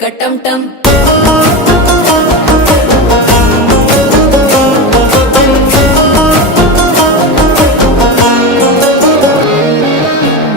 వేడుక టం టం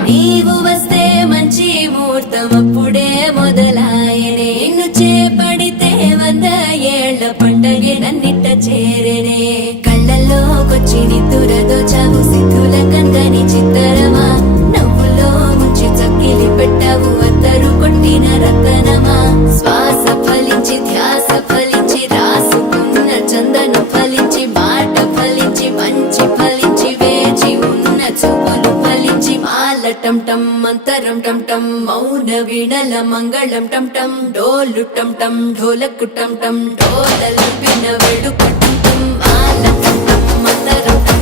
నీవు వస్తే మంచి ముహూర్తం అప్పుడే మొదలాయనే నిన్ను చేపడితే 100 ఏళ్ల పండగే నన్నిట్ట చేరనే కళ్ళల్లోకొచ్చి నిద్దురదోచావు సిద్ధుల కన్గని చిత్తరమా నవ్వులో ముంచి చక్కిలి పెట్టావు అద్దరు కొట్టిన రతనమా శ్వాస ఫలించి ధ్యాస ఫలించి రాసుకున్న చందనం ఫలించి మాట ఫలించి మంచి ఫలించి వేచి ఉన్న చూపులు ఫలించి మాల టం టం మంతరం టం టం మౌన వీణల మంగళం టం టం డోలు టం టం ఢోలకు టం టం డోలలు పిన వేడుక టం టం మాల టం టం మంతరం టం